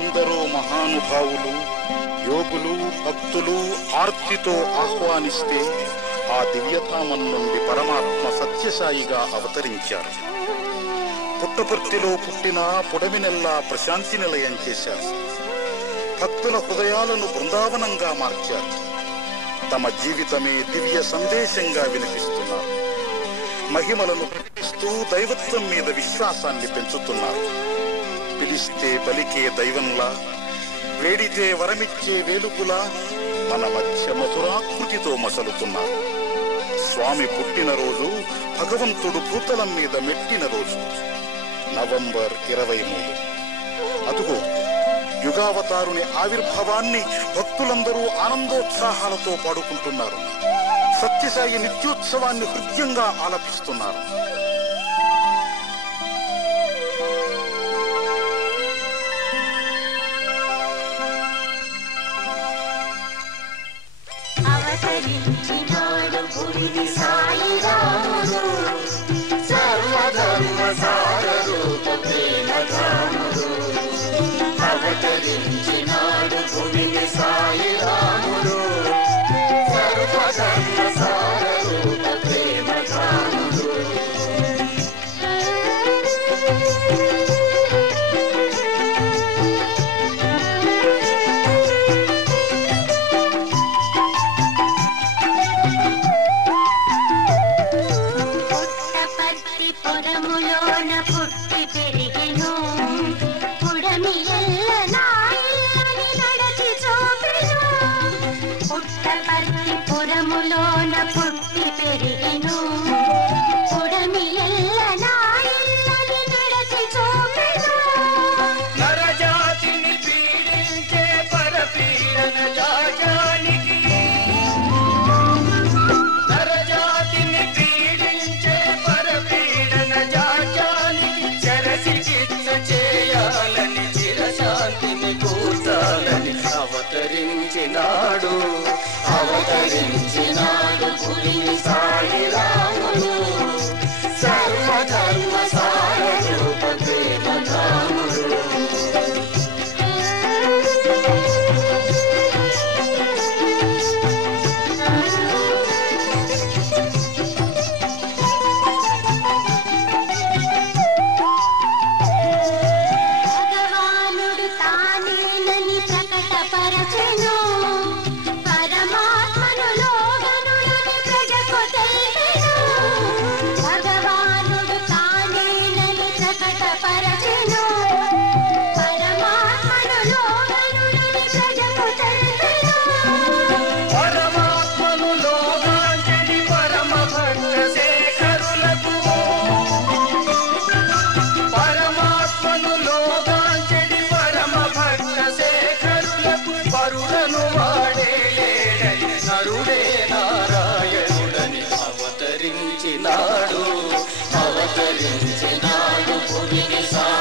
ఎందరో మహానుభావులు, యోగులు, భక్తులు ఆర్తితో ఆహ్వానిస్తే ఆ దివ్యధామం నుండి పరమాత్మ సత్యసాయిగా అవతరించారు. పుట్టపర్తిలో పుట్టిన పుడమినెల్లా ప్రశాంతి నిలయం చేశారు. భక్తుల హృదయాలను బృందావనంగా మార్చారు. తమ జీవితమే దివ్య సందేశంగా వినిపిస్తున్నారు. మహిమలను ప్రకటిస్తూ దైవత్వం మీద విశ్వాసాన్ని పెంచుతున్నారు. పిలిస్తే పలికే దైవంలా, వేడితే వరమిచ్చే వేలుపులా మన మధ్య మధురాకృతితో మసలుతున్నారు. స్వామి పుట్టినరోజు భగవంతుడు భూతలం మీద మెట్టిన రోజు నవంబర్ 23. అదుగో యుగావతారుని ఆవిర్భావాన్ని భక్తులందరూ ఆనందోత్సాహాలతో పాడుకుంటున్నారు. సత్యసాయి నిత్యోత్సవాన్ని హృద్యంగా ఆలపిస్తున్నారు. అవతరించినాడు పురిటి సాయి రాముడు, సర్వధర్మ సార రూప ప్రేమ రాముడు. అవతరించినాడు పురిటి సాయి రాముడు, సర్వధర్మ సార రూప ప్రేమ రాముడు. పురములోన పుట్టి పెరిగెను, పుడమి ఎల్లనాయని నడచి చూపెను. పుట్టపర్తి పురములోన పుట్టి పెరిగెను, పుడమి ఎల్లనాయని నడచి చూపెను. నరజాతిని పీడించే పరపీడన జాగానికి, నరజాతిని పీడించే పరపీడన జాగానికి చరసి చిత్త చేయాలని, చిరశాంతిని కూర్చాలని అవతరించినాడు. అవతరించినాడు పురిటి సాయి రాముడు, సర్వధర్మ సార రూప ప్రేమ రాముడు. భగవానుడు తానేనని ప్రకటపరచెను, పరమాత్మను లోగనులని ప్రజకు తెలిపెను. భగవానుడు తానేనని ప్రకటపరచెను, పరమాత్మను లోగనులని ప్రజకు తెలిపెను. పరమాత్మను లోగాంచని పరమ భక్త శేఖరులకు, పరమాత్మను లోగాంచని పరమ భక్త శేఖరులకు పరులను వాడే లేడని, నరుడే నారాయణుడని అవతరించినాడు. అవతరించినాడు పురిటి సాయి